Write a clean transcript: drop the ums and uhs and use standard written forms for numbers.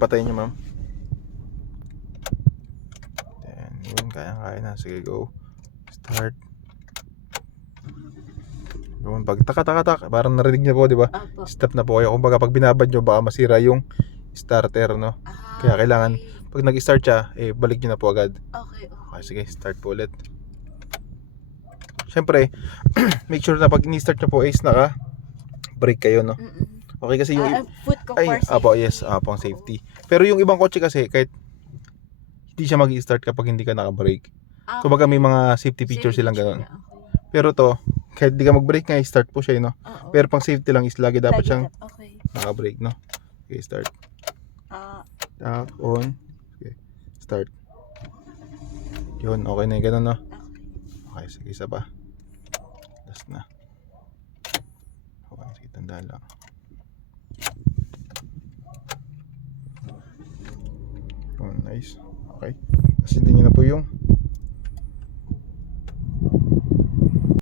Patayin nyo, ma'am. Then, yun, kaya na. Sige, go. Start. Yun, pag taka, parang narinig niyo po, di ba? Opo. Stop na po kayo. Kung baga, pag binabad nyo, baka masira yung starter, no? Kaya kailangan, pag nag-start siya, balik nyo na po agad. Okay. Okay, sige, start po ulit. Siyempre, make sure na pag ni-start nyo po is naka-brake kayo, no? Okay, kasi yung... Foot ko Ay, for safety. apo, yes, apo, ang safety. Pero yung ibang kotse kasi, kahit hindi siya mag-i-start kapag hindi ka naka-brake. Kumbaga may mga safety features silang gano'n. Pero to, kahit di ka mag-brake nga, start po siya, no? Pero pang safety lang is lagi dapat siyang naka-brake, no? Okay, start. Tap, on. Okay, start. Yun, okay na yung gano'n, no? Okay, sige, isa pa. Last na. Okay, sige, tandaan lang. Oh, nice. Okay. Kasi hindi nyo na po yung